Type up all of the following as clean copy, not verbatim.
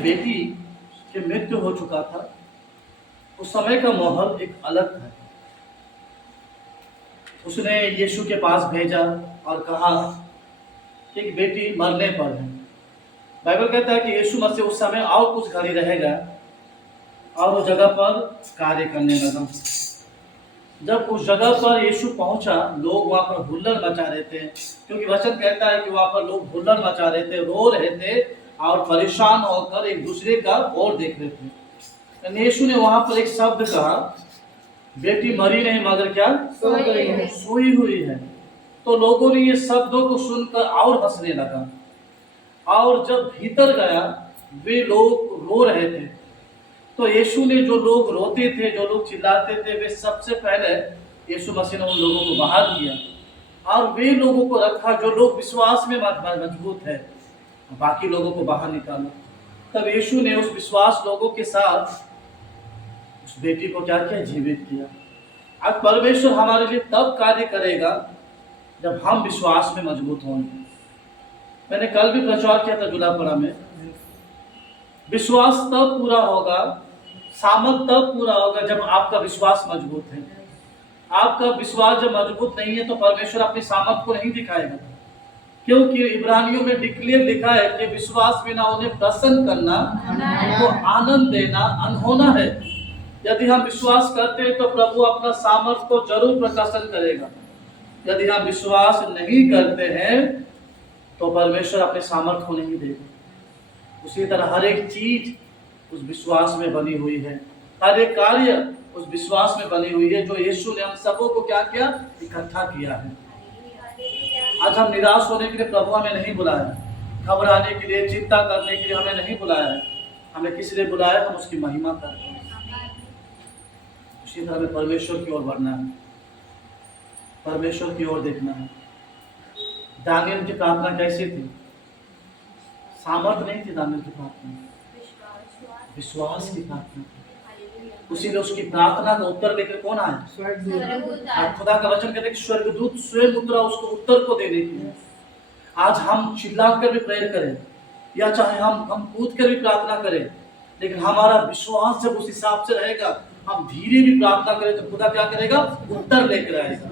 एक बेटी की मृत्यु हो चुका था। उस समय का माहौल एक अलग था। उसने यीशु के पास भेजा और कहा कि एक बेटी मरने पर है। बाइबल कहता है कि यीशु मसीह उस समय और कुछ घड़ी रहेगा और उस जगह पर कार्य करने लगा। जब उस जगह पर यीशु पहुंचा, लोग वहां पर हुल्लड़ मचा रहे थे, क्योंकि वचन कहता है कि वहां पर लोग हुल्लड़ मचा रहे थे, रो रहे थे और परेशान होकर एक दूसरे का ओर देख रहे थे। यीशु ने वहां पर एक शब्द कहा, बेटी मरी नहीं मगर क्या सोई हुई है। तो लोगों ने ये शब्दों को सुनकर और हंसने लगा। और जब भीतर गया, वे लोग रो रहे थे। तो यीशु ने जो लोग रोते थे, जो लोग चिल्लाते थे, वे सबसे पहले यीशु मसीह ने उन लोगों को बाहर किया और वे लोगों को रखा जो लोग विश्वास में मजबूत है, बाकी लोगों को बाहर निकाला। तब यीशु ने उस विश्वास लोगों के साथ उस बेटी को क्या किया? जीवित किया। आज परमेश्वर हमारे लिए तब कार्य करेगा जब हम विश्वास में मजबूत होंगे। मैंने कल भी प्रचार किया था जुलापड़ा में, विश्वास तब पूरा होगा, सामर्थ तब पूरा होगा जब आपका विश्वास मजबूत है। आपका विश्वास जब मजबूत नहीं है तो परमेश्वर अपनी सामर्थ को नहीं दिखाएगा, क्योंकि इब्रानियों में डिक्लेयर लिखा है कि विश्वास बिना उन्हें प्रसन्न करना, उनको आनंद देना अनहोना है। यदि हम विश्वास करते हैं तो प्रभु अपना सामर्थ को जरूर प्रकाशन करेगा। यदि हम विश्वास नहीं करते हैं तो परमेश्वर अपने सामर्थ को नहीं देगा। उसी तरह हर एक चीज उस विश्वास में बनी हुई है, हर एक कार्य उस विश्वास में बनी हुई है जो यीशु ने हम सबों को क्या किया? इकट्ठा किया है। आज हम निराश होने के लिए प्रभु हमें नहीं बुलाया, घबराने के लिए, चिंता करने के लिए हमें नहीं बुलाया है। हमें किस लिए बुलाया? हम उसकी महिमा करते हैं। उसी तरह हमें परमेश्वर की ओर बढ़ना है, परमेश्वर की ओर देखना है। दानियल की प्रार्थना कैसी थी? सामर्थ नहीं थी दानियल की प्रार्थना, विश्वास की प्रार्थना। उसी ने उसकी प्रार्थना का उत्तर लेकर कौन आया? खुदा का वचन कहते हैं कि स्वर्गदूत स्वयं उतरा उसको उत्तर को देने के लिए। आज हम चिल्लाकर भी प्रेयर करें या चाहे हम कूद कर भी प्रार्थना करें, लेकिन हमारा विश्वास जब उस हिसाब से रहेगा, हम धीरे भी प्रार्थना करें तो खुदा क्या करेगा? उत्तर लेकर आएगा।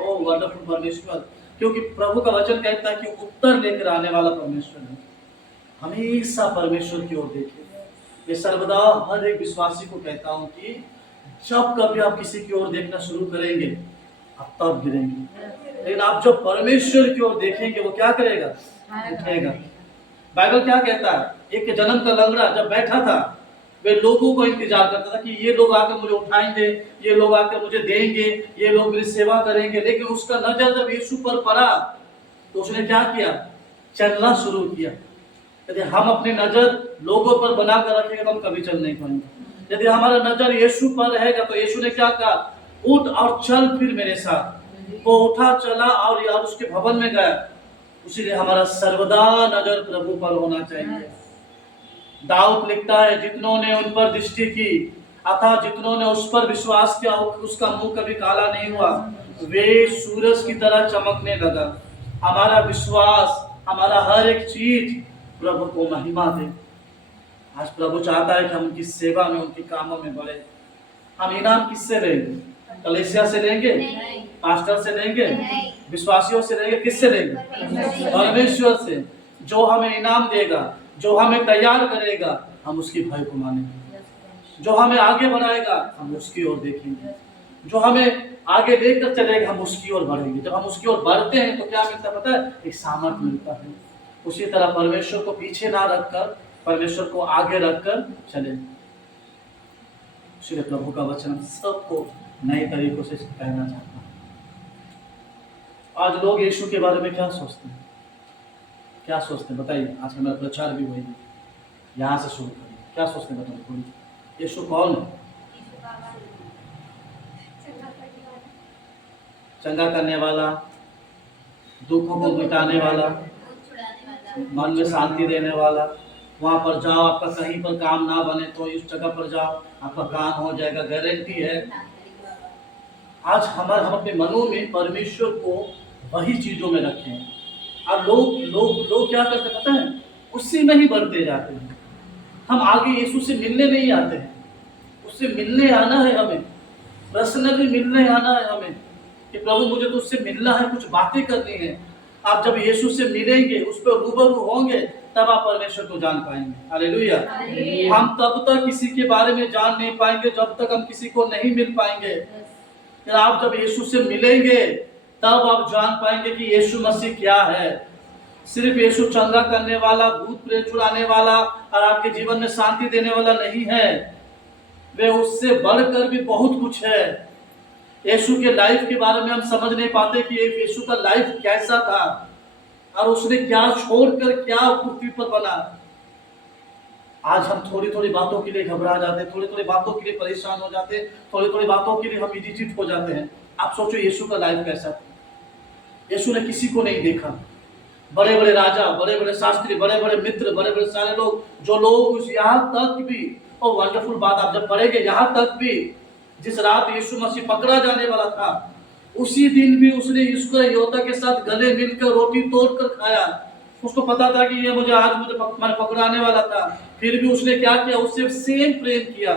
ओ वंडरफुल परमेश्वर, क्योंकि प्रभु का वचन कहता है कि उत्तर लेकर आने वाला परमेश्वर है। हमेशा परमेश्वर की ओर देखिए। ये सर्वदा हर एक विश्वासी को कहता हूं कि जब कभी आप किसी की ओर देखना शुरू करेंगे, आप तब गिरेंगे, लेकिन आप जब परमेश्वर की ओर देखेंगे, वो क्या करेगा? उठेगा। बाइबल क्या कहता है? एक जन्म का लंगड़ा जब बैठा था, वे लोगों को इंतजार करता था कि ये लोग आकर मुझे उठाएंगे, ये लोग आकर मुझे देंगे, ये लोग मेरी सेवा करेंगे। लेकिन उसका नजर जब यीशु पर पड़ा तो उसने क्या किया? चलना शुरू किया। यदि हम अपनी नजर लोगों पर बनाकर रखेंगे तो हम कभी चल नहीं पाएंगे। यदि हमारा नजर यीशु पर रहेगा तो यीशु ने क्या कहा? उठ और चल फिर मेरे साथ। वो उठा, चला और यार उसके भवन में गया। उसीलिए हमारा सर्वदा नजर प्रभु पर होना चाहिए। दाऊद लिखता है, जितनों ने उन पर दृष्टि की अतः जितनों ने उस पर विश्वास किया उसका मुंह कभी काला नहीं हुआ, वे सूरज की तरह चमकने लगा। हमारा विश्वास, हमारा हर एक चीज प्रभु को महिमा दे। आज प्रभु चाहता है कि हम उनकी सेवा में, उनके कामों में बढ़े। हम इनाम किससे लेंगे? कलीसिया से लेंगे? पास्टर से लेंगे? विश्वासियों से लेंगे? किससे लेंगे? परमेश्वर से। जो हमें इनाम देगा, जो हमें तैयार करेगा, हम उसकी भय को मानेंगे। जो हमें आगे बढ़ाएगा, हम उसकी ओर देखेंगे। जो हमें आगे लेकर चलेगा, हम उसकी ओर बढ़ेंगे। जब हम उसकी ओर बढ़ते हैं तो क्या मिलता है पता है? एक सामर्थ मिलता है। उसी तरह परमेश्वर को पीछे ना रखकर, परमेश्वर को आगे रखकर चले। इसलिए प्रभु का वचन सबको नए तरीकों से कहना चाहता हूं। आज लोग यीशु के बारे में क्या सोचते हैं? क्या सोचते हैं बताइए? आज हमारा प्रचार भी वही, यहाँ से शुरू करिए। क्या सोचते हैं बताइए? यीशु कौन है? चंगा करने वाला, दुखों को मिटाने वाला, मन में शांति देने वाला। वहां पर जाओ, आपका कहीं पर काम ना बने तो इस जगह पर जाओ, आपका काम हो जाएगा, गारंटी है। आज हम अपने मनों में परमेश्वर को वही चीजों में रखे हैं। और लोग क्या करते पता है? उसी में ही बढ़ते जाते हैं। हम आगे यीशु से मिलने नहीं आते हैं, उससे मिलने आना है हमें, पर्सनली मिलने आना है हमें कि प्रभु मुझे तो उससे मिलना है, कुछ बातें करनी है। आप जब यीशु से मिलेंगे, उस पर रूबरू होंगे, तब आप परमेश्वर को जान पाएंगे। हालेलुया। हम तब तक किसी के बारे में जान नहीं पाएंगे जब तक हम किसी को नहीं मिल पाएंगे। फिर आप जब यीशु से मिलेंगे तब आप जान पाएंगे कि यीशु मसीह क्या है। सिर्फ यीशु चंगा करने वाला, भूत प्रेत छुड़ाने वाला और आपके जीवन में शांति देने वाला नहीं है, वे उससे बढ़कर भी बहुत कुछ है। यीशु के लाइफ के बारे में हम समझ नहीं पाते कि यीशु का लाइफ कैसा था और उसने क्या छोड़कर क्या पृथ्वी पर बना। आज हम थोड़ी थोड़ी बातों के लिए घबरा जाते हैं, थोड़ी थोड़ी बातों के लिए परेशान हो जाते हैं, थोड़ी थोड़ी बातों के लिए हम इरिटेट हो जाते हैं। आप सोचो यीशु का लाइफ कैसा था। यीशु ने किसी को नहीं देखा, बड़े बड़े राजा, बड़े बड़े शास्त्री, बड़े बड़े मित्र, बड़े बड़े सारे लोग, जो लोग यहाँ तक भी, और वंडरफुल बात आप जब पढ़ेंगे, यहाँ तक भी जिस रात यीशु मसीह पकड़ा जाने वाला था, उसी दिन भी उसने इस्करियोता के साथ गले मिलकर रोटी तोड़कर खाया। उसको पता था कि ये मुझे पकड़ाने वाला था, फिर भी उसने क्या किया, उससे सेम प्रेम किया।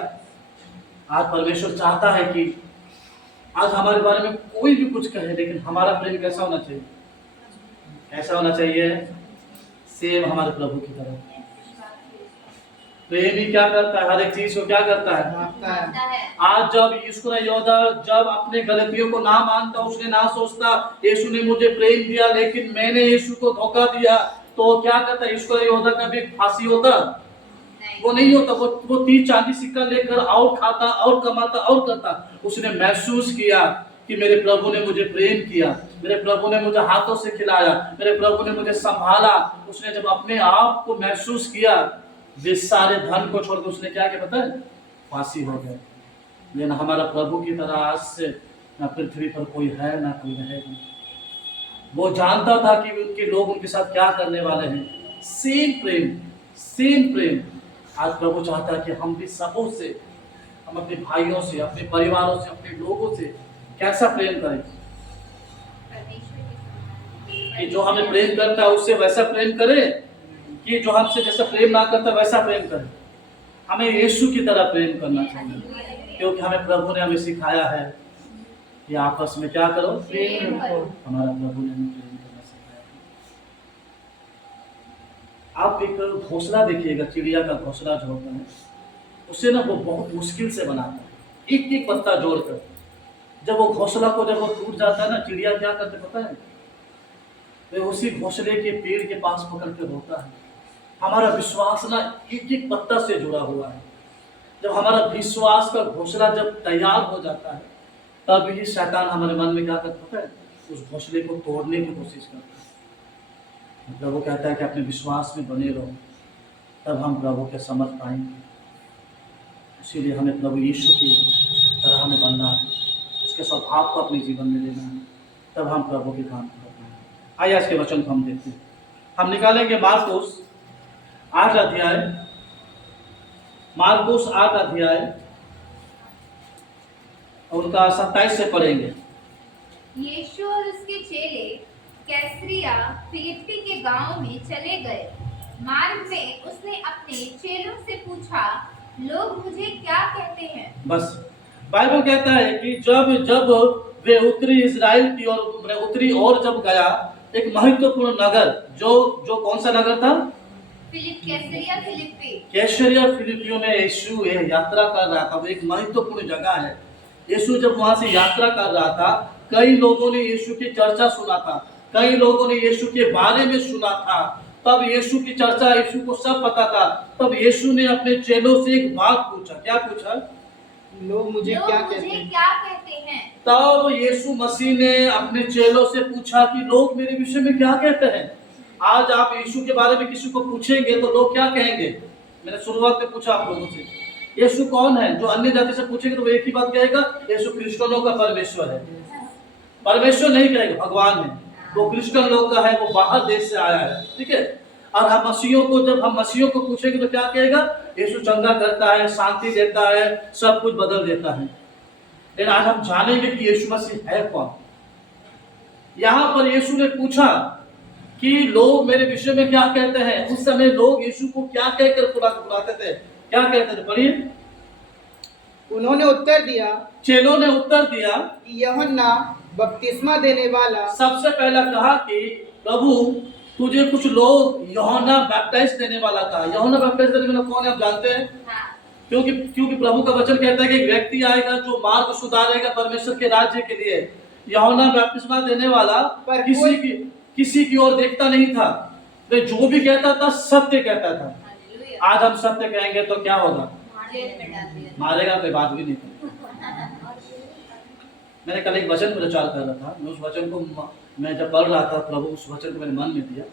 आज परमेश्वर चाहता है कि आज हमारे बारे में कोई भी कुछ कहे, लेकिन हमारा प्रेम कैसा होना चाहिए? कैसा होना चाहिए? सेम हमारे प्रभु की तरह। प्रेमी क्या करता है? हर एक चीज को क्या करता है? आज जब इस्करियोता जब अपने गलतियों को ना मानता, उसने ना सोचता यीशु ने मुझे प्रेम दिया लेकिन मैंने यीशु को धोखा दिया, तो क्या करता? इस्करियोता का भी फांसी होता? वो नहीं होता। वो 30 चांदी सिक्का लेकर और खाता और कमाता और करता। उसने महसूस किया कि मेरे प्रभु ने मुझे प्रेम किया, मेरे प्रभु ने मुझे हाथों से खिलाया, मेरे प्रभु ने मुझे संभाला। उसने जब अपने आप को महसूस किया, वे सारे धन को छोड़कर उसने क्या किया पता है? फांसी हो गया। लेकिन हमारा प्रभु की तरह आज से ना पृथ्वी पर कोई है ना कोई रहेगा। वो जानता था कि उनके लोग उनके साथ क्या करने वाले हैं। सेम प्रेम, सेम प्रेम आज प्रभु चाहता है कि हम भी सबों से, हम अपने भाइयों से, अपने परिवारों से, अपने लोगों से कैसा प्रेम करें कि जो हमें प्रेम करता है उससे वैसा प्रेम करें, कि जो हमसे जैसा प्रेम ना करता वैसा प्रेम करें। हमें यीशु की तरह प्रेम करना चाहिए, क्योंकि हमें प्रभु ने हमें सिखाया है कि आपस में क्या करो? प्रेम करो। हमारा प्रभु ने हमें प्रेम करना सिखाया। आप एक घोंसला देखिएगा, चिड़िया का घोंसला जो होता है, उसे ना वो बहुत मुश्किल से बनाता है, एक एक पत्ता जोड़कर। जब वो घोंसला को जब वो टूट जाता है ना, चिड़िया क्या करते पता है? वे उसी घोंसले के पेड़ के पास पकड़ के रोता है। हमारा विश्वास ना एक एक पत्ता से जुड़ा हुआ है। जब हमारा विश्वास का घोंसला जब तैयार हो जाता है, तब ही शैतान हमारे मन में क्या करता है? उस घोंसले को तोड़ने की कोशिश करता है। प्रभु कहता है कि अपने विश्वास में बने रहो, तब हम प्रभु के समझ पाएंगे। इसीलिए हमें प्रभु यीशु की तरह हमें बनना है, उसके स्वभाव को अपने जीवन में लेना है, तब हम प्रभु के काम करना है। आइए आज के वचन को हम देखते हैं। हम निकालेंगे मार्कुस 8 अध्याय, मार्कुस 8 अध्याय और उनका 27 से पढ़ेंगे। यीशु और उसके चेले कैसरिया फिलिप्पी के गांव में चले गए। मार्ग में उसने अपने चेलों से पूछा, लोग मुझे क्या कहते हैं? बस बाइबल कहता है कि जब जब वे उत्तरी इजराइल की ओर उत्तरी और जब गया, एक महत्वपूर्ण नगर, जो कौन सा नगर था? कैसरिया फिलिप्पी। कैसरिया फिलिप्पियों में यीशु यात्रा कर रहा था। वो एक महत्वपूर्ण जगह है। यीशु जब वहां से यात्रा कर रहा था, कई लोगों ने यीशु की चर्चा सुना था, कई लोगों ने यीशु के बारे में सुना था। तब यीशु की चर्चा, यीशु को सब पता था। तब यीशु ने अपने चेलों से एक बात पूछा। क्या पूछा? लोग मुझे क्या कहते हैं? तब यीशु मसीह ने अपने चेलों से पूछा कि लोग मेरे विषय में क्या कहते हैं। आज आप यीशु के बारे में किसी को पूछेंगे तो लोग क्या कहेंगे? मैंने शुरुआत में पूछा आप लोगों से, यीशु कौन है? जो अन्य जाति से पूछेंगे तो वो एक ही बात कहेगा, यीशु क्रिश्चियनों का परमेश्वर है। परमेश्वर नहीं कहेगा, भगवान है। वो क्रिश्चियन लोग का है, वो बाहर देश से आया है, ठीक है। और हम मसीहों को पूछेंगे तो क्या कहेगा? यीशु चंगा करता है, शांति देता है, सब कुछ बदल देता है। लेकिन आज हम जानेंगे कि यीशु मसीह है कौन। यहाँ पर यीशु ने पूछा कि लोग मेरे विषय में क्या कहते हैं। उस समय लोग यीशु को क्या कहकर बुलाते थे, क्या कहते थे, पढ़िए। उन्होंने उत्तर दिया चेलों ने उत्तर दिया, कि यूहन्ना बपतिस्मा देने वाला। सबसे पहला कहा कि प्रभु तुझे कुछ लोग यूहन्ना बैप्टाइज देने वाला कहा। यूहन्ना बैप्टाइज देने वाला कौन है आप जानते हैं? हाँ, क्योंकि प्रभु का वचन कहता है कि एक व्यक्ति आएगा जो मार्ग सुधारेगा परमेश्वर के राज्य के लिए। यूहन्ना बपतिस्मा देने वाला पर किसी की ओर देखता नहीं था, वे जो भी कहता था सत्य कहता था। हालेलुया। आज हम सत्य कहेंगे तो क्या होगा? जेल में डाल दिया। मारेगा, कोई बात भी नहीं करेगा। मैंने कल एक वचन प्रचार कर रहा था, मैं उस वचन को मैं जब पढ़ रहा था, प्रभु उस वचन को मेरे मन में दिया,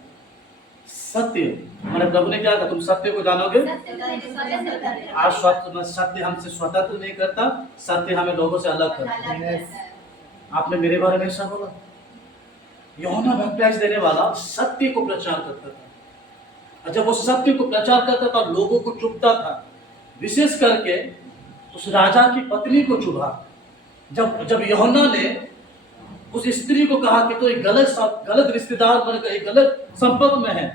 सत्य। मैंने प्रभु ने क्या कहा, तुम सत्य को जानोगे। आज सत्य हमसे स्वतंत्र नहीं करता, सत्य हमें लोगों से अलग करता है। आपने मेरे बारे में ऐसा बोला? यूहन्ना बैप्टाइज देने वाला सत्य को प्रचार करता था, और जब वो सत्य को प्रचार करता था लोगों को चुभता था, विशेष करके उस राजा की पत्नी को चुभा। जब यूहन्ना ने उस स्त्री को कहा कि तो एक गलत रिश्तेदार बन गए, गलत संपर्क में है,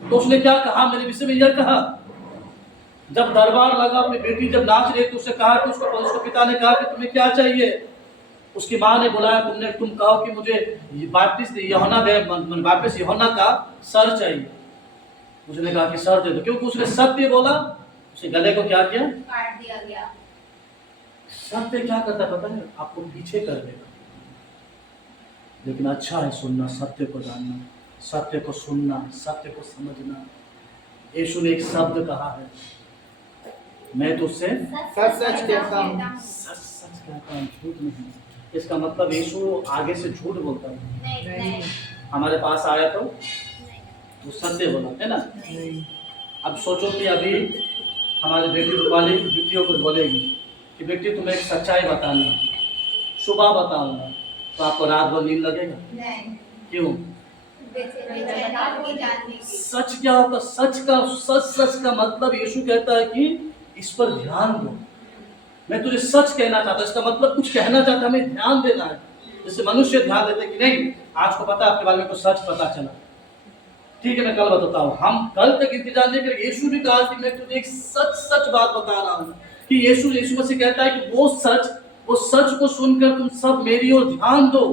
तो उसने क्या कहा मेरे विषय में? यह कहा, जब दरबार लगा, अपनी बेटी जब नाच रही तो उसने कहा कि उसके पिता ने कहा कि तुम्हें क्या चाहिए? उसकी माँ ने बुलाया, तुम कहो कि मुझे वापिस यूहन्ना का सर चाहिए। उसने कहा कि सर दे दो, क्योंकि उसने सत्य बोला। उसे गले को क्या किया? काट दिया गया। सत्य क्या करता पता है? आपको पीछे कर देगा। लेकिन अच्छा है सुनना, सत्य को जानना, सत्य को सुनना, सत्य को समझना। यीशु ने एक शब्द कहा है, मैं तुझसे सच सच कहता हूँ। सच कहता हूँ, झूठ नहीं। इसका मतलब यीशु आगे से झूठ बोलता है। नहीं। हमारे पास आया तो वो सत्य बोला है ना। अब सोचो कि अभी हमारी बेटी रूपाली बेटियों को बोलेगी कि बेटी तुम्हें एक सच्चाई बताना, सुबह बताऊंगा, तो आपको रात भर नींद लगेगा? नहीं। क्यों? जानने की। सच क्या होता? सच का मतलब यीशु कहता है कि इस पर ध्यान दो। मैं तुझे सच कहना चाहता हूं, इसका मतलब कुछ कहना चाहता, हमें ध्यान देना है। जैसे मनुष्य ध्यान देते कि नहीं आज को पता आपके बारे में कुछ सच पता चला, ठीक है मैं कल बताता हूँ। हम कल तक इंतजार नहीं करेंगे। यीशु ने कहा कि मैं तुझे एक सच बात बता रहा हूँ कि यीशु मसीह कहता है कि वो सच को सुनकर तुम सब मेरी ओर ध्यान दो,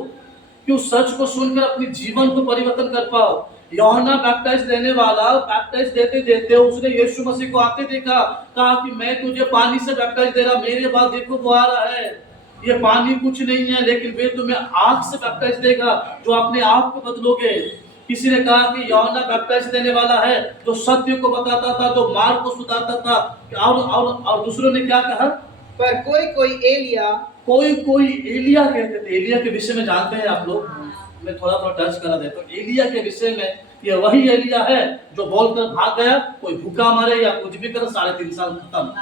कि उस सच को सुनकर अपने जीवन को परिवर्तन कर पाओ। यूहन्ना बैप्टाइज देने वाला बैप्टाइज देते देते उसने यीशु मसीह को आते देखा, कहा कि मैं तुझे पानी से बैप्टाइज दे रहा, मेरे बाद देखो वो आ रहा है, ये पानी कुछ नहीं है, लेकिन वे तुम्हें आग से बैप्टाइज देगा, जो अपने आप को बदलोगे। किसी ने कहा कि यूहन्ना बैप्टाइज देने वाला है जो सत्य को बताता था, जो मार्ग को सुधारता था। और दूसरों ने क्या कहा? पर कोई एलिया कहते थे। एलिया के विषय में जानते हैं आप लोग? मैं थोड़ा टच करा देता हूँ एलिया के विषय में। ये वही एलिया है जो बोलकर भाग गया, कोई भूखा मरे या कुछ भी करे, 3.5 साल खत्म,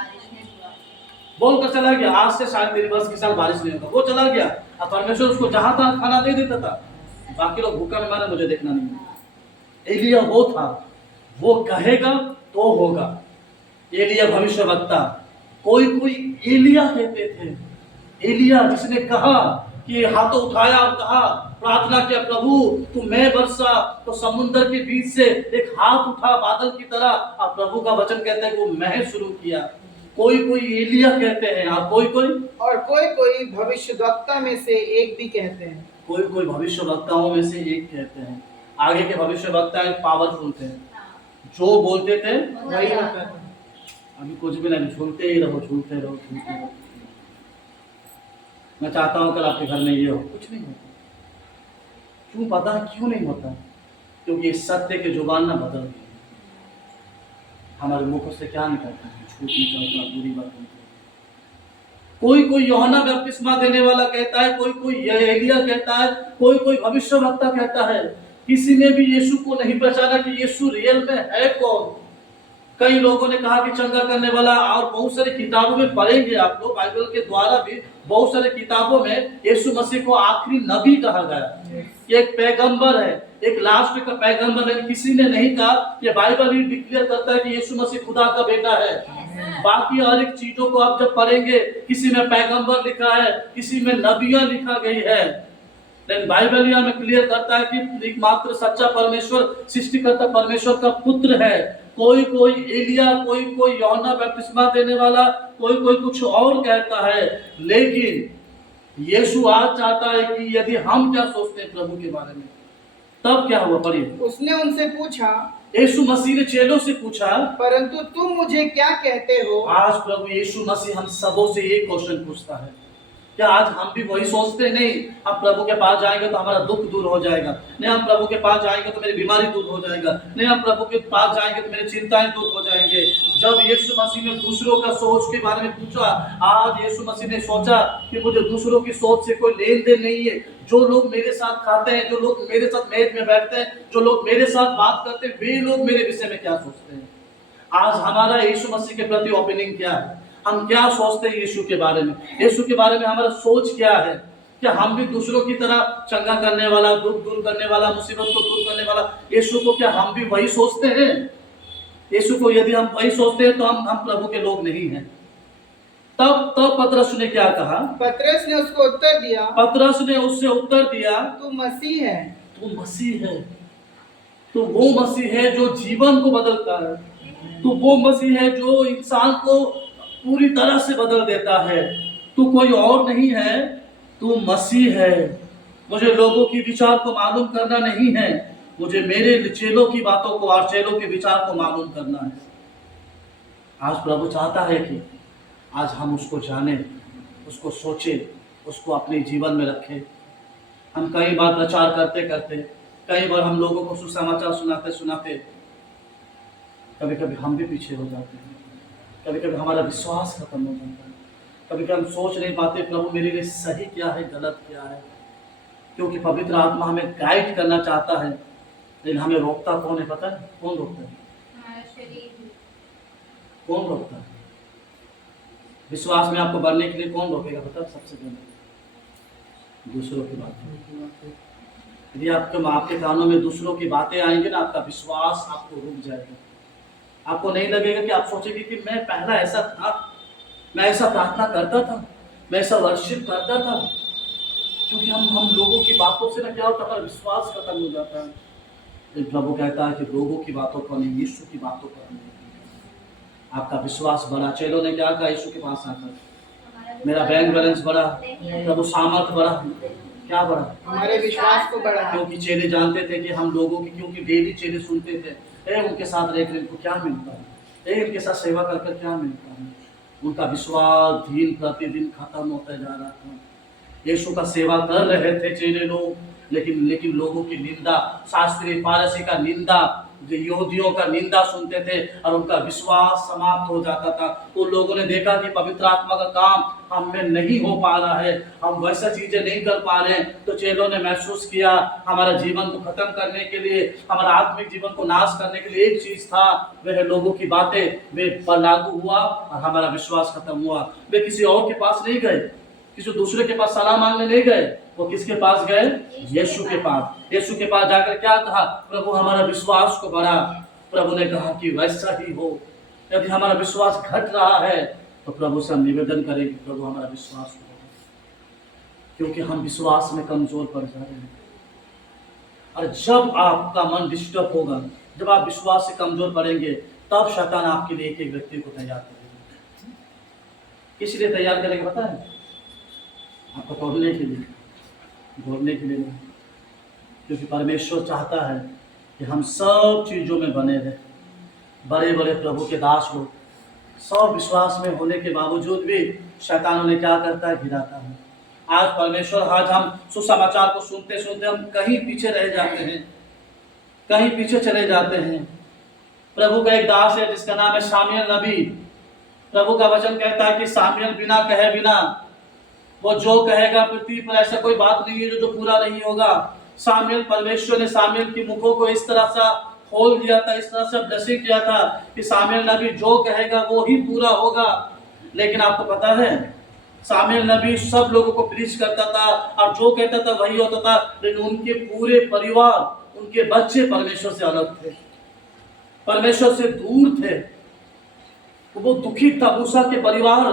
बोलकर चला गया, आज से 3.5 वर्ष की साल बारिश नहीं होगा, वो चला गया, और परमेश्वर उसको जहां तहां खाना दे देता था, बाकी लोग भूखा में मारे, मुझे देखना नहीं। एलिया वो था, वो कहेगा तो होगा। एलिया भविष्यवक्ता। कोई एलिया कहते थे। एलिया जिसने कहा कि हाथों उठाया और कहा, प्रार्थना किया, प्रभु तू मैं बरसा, तो समुद्र के बीच से एक हाथ उठा बादल की तरह, और प्रभु का वचन कहता है कि वो मैं शुरू किया। कोई एलिया कहते हैं, और कोई भविष्यवक्ता में से एक भी कहते हैं। कोई भविष्यवक्ताओं में से एक कहते हैं। आगे के भविष्यवक्ता पावरफुल थे, जो बोलते थे वही होता है। अभी कुछ भी नहीं, झूलते ही रहो। मैं चाहता हूँ कल आपके घर में ये हो, कुछ नहीं होता। क्यों पता है क्यों नहीं होता? क्योंकि सत्य के जुबान ना बदल गई। हमारे मुखों से क्या निकलता है? झूठ निकलता, बुरी बात निकलती। कोई यूहन्ना बपतिस्मा देने वाला कहता है, कोई एलिया कहता है, कोई भविष्यवक्ता कहता है। किसी ने भी यीशु को नहीं पहचाना कि यीशु रियल में है कौन। कई लोगों ने कहा कि चंगा करने वाला, और बहुत सारी किताबों में पढ़ेंगे आप लोग, बाइबल के द्वारा भी बहुत सारे किताबों में यीशु मसीह को आखिरी नबी कहा गया, एक पैगंबर है, एक लास्ट का पैगंबर है। किसी ने नहीं कहा, ये बाइबल ही डिक्लेयर करता है कि यीशु मसीह खुदा का बेटा है। बाकी हर एक चीजों को आप जब पढ़ेंगे, किसी में पैगंबर लिखा है, किसी में नबियां लिखा गई है, लेकिन बाइबल यहाँ में क्लियर करता है कि एकमात्र सच्चा परमेश्वर सृष्टिकर्ता परमेश्वर का पुत्र है। कोई कोई एलिया, कोई कोई यूहन्ना बपतिस्मा देने वाला, कोई कोई कुछ और कहता है, लेकिन यीशु आज चाहता है कि यदि हम क्या सोचते हैं प्रभु के बारे में। तब क्या हुआ, पढ़िए। उसने उनसे पूछा, यीशु मसीह ने चेलों से पूछा, परंतु तुम मुझे क्या कहते हो? आज प्रभु यीशु मसीह हम सबों से एक क्वेश्चन पूछता है। क्या आज हम भी वही सोचते हैं? नहीं, हम प्रभु के पास जाएंगे तो हमारा दुख दूर हो जाएगा, नहीं हम प्रभु के पास जाएंगे तो मेरी बीमारी दूर हो जाएगा, नहीं हम प्रभु के पास जाएंगे तो मेरी चिंताएं दूर हो जाएंगे। जब यीशु मसीह ने दूसरों का सोच के बारे में पूछा, आज यीशु मसीह ने सोचा कि मुझे दूसरों की सोच से कोई लेन देन नहीं है। जो लोग मेरे साथ खाते हैं, जो लोग मेरे साथ मेज में बैठते हैं, जो लोग मेरे साथ बात करते हैं, वे लोग मेरे विषय में क्या सोचते हैं। आज हमारा यीशु मसीह के प्रति ओपिनियन क्या है? हम क्या सोचते हैं यीशु के बारे में? यीशु के बारे में हमारा सोच क्या है? क्या हम भी दूसरों की तरह चंगा करने वाला, दुख दूर करने वाला, मुसीबत को दूर करने वाला यीशु को, क्या हम भी वही सोचते हैं? यीशु को यदि हम वही सोचते हैं तो हम प्रभु के लोग नहीं हैं। तब पतरस ने क्या कहा? पतरस ने उसको उत्तर दिया, पतरस ने उससे उत्तर दिया, तू मसीह है। तू मसीह है। तो वो मसीह है जो जीवन को बदलता है। तो वो मसीह है जो इंसान को पूरी तरह से बदल देता है। तू कोई और नहीं है, तू मसीह है। मुझे लोगों की विचार को मालूम करना नहीं है, मुझे मेरे चेलों की बातों को और चेलों के विचार को मालूम करना है। आज प्रभु चाहता है कि आज हम उसको जाने, उसको सोचे, उसको अपने जीवन में रखें। हम कई बार प्रचार करते करते, कई बार हम लोगों को सुसमाचार सुनाते सुनाते कभी कभी हम भी पीछे हो जाते हैं। कभी कभी हमारा विश्वास खत्म हो जाता है। कभी कभी हम सोच नहीं पाते प्रभु मेरे लिए सही क्या है, गलत क्या है। क्योंकि पवित्र आत्मा हमें गाइड करना चाहता है, लेकिन हमें रोकता कौन है? पता है कौन रोकता है? हमारा शरीर। कौन रोकता है? विश्वास में आपको बढ़ने के लिए कौन रोकेगा? पता है? सबसे पहले दूसरों की बातें। यदि आपके कानों में दूसरों की बातें आएंगी ना, आपका विश्वास आपको रुक जाएगा। आपको नहीं लगेगा कि आप सोचेंगे कि मैं पहला ऐसा था, मैं ऐसा प्रार्थना करता था, मैं ऐसा वर्शिप करता था। क्योंकि हम लोगों की बातों से ना क्या होता है, हमारा विश्वास खत्म हो जाता है। लेकिन प्रभु कहता है कि लोगों की बातों पर नहीं, यीशु की बातों पर नहीं। आपका विश्वास बढ़ा। चेलों ने क्या कहा यीशु के पास आकर? मेरा बैंक बैलेंस बढ़ा, प्रभु सामर्थ बढ़ा। क्या बढ़ा? हमारे विश्वास को बढ़ा। क्योंकि चेले जानते थे कि हम लोगों की, क्योंकि डेली चेले सुनते थे, उनके साथ रहकर इनको क्या मिलता है, इनके साथ सेवा करके क्या मिलता है। उनका विश्वास दिन प्रतिदिन खत्म होता जा रहा था। यीशु का सेवा कर रहे थे चेले लोग, लेकिन लोगों की निंदा, शास्त्री फारसी का निंदा, यहूदियों का निंदा सुनते थे और उनका विश्वास समाप्त हो जाता था। उन लोगों ने देखा कि पवित्र आत्मा का काम हम में नहीं हो पा रहा है, हम वैसा चीजें नहीं कर पा रहे हैं। तो चेलों ने महसूस किया हमारा जीवन को खत्म करने के लिए, हमारा आत्मिक जीवन को नाश करने के लिए एक चीज था, वह लोगों की बातें, वे पर लागू हुआ और हमारा विश्वास खत्म हुआ। वे किसी और के पास नहीं गए, किसी दूसरे के पास सलाह मांगने नहीं गए, वो किसके पास गए? यीशु के पास। यीशु के पास जाकर क्या कहा? प्रभु हमारा विश्वास को बढ़ा। प्रभु ने कहा कि वैसा ही हो। यदि हमारा विश्वास घट रहा है तो प्रभु से हम निवेदन करें कि प्रभु हमारा विश्वास को बढ़ा, क्योंकि हम विश्वास में कमजोर पड़ जा रहे हैं। और जब आपका मन डिस्टर्ब होगा, जब आप विश्वास से कमजोर पड़ेंगे, तब शैतान आपके लिए एक व्यक्ति को तैयार करेगा। किस लिए तैयार करेगा पता है? आपको तोड़ने के लिए, जोड़ने के लिए नहीं। क्योंकि परमेश्वर चाहता है कि हम सब चीज़ों में बने रहें। बड़े बड़े प्रभु के दास लोग सब विश्वास में होने के बावजूद भी शैतान उन्हें क्या करता है? गिराता है। आज परमेश्वर, आज हम सुसमाचार को सुनते सुनते हम कहीं पीछे रह जाते हैं, कहीं पीछे चले जाते हैं। प्रभु का एक दास है जिसका नाम है शामुएल नबी। प्रभु का वचन कहता है कि शामुएल बिना कहे बिना, वो जो कहेगा पृथ्वी पर ऐसा कोई बात नहीं है जो पूरा नहीं होगा। शामुएल, परमेश्वर ने शामुएल की मुखों को इस तरह से खोल दिया था, इस तरह से ब्लेसिंग किया था कि शामुएल नबी जो कहेगा वो ही पूरा होगा। लेकिन आपको पता है शामुएल नबी सब लोगों को प्रीच करता था और जो कहता था वही होता था, लेकिन उनके पूरे परिवार, उनके बच्चे परमेश्वर से अलग थे, परमेश्वर से दूर थे। वो दुखी था। मूसा के परिवार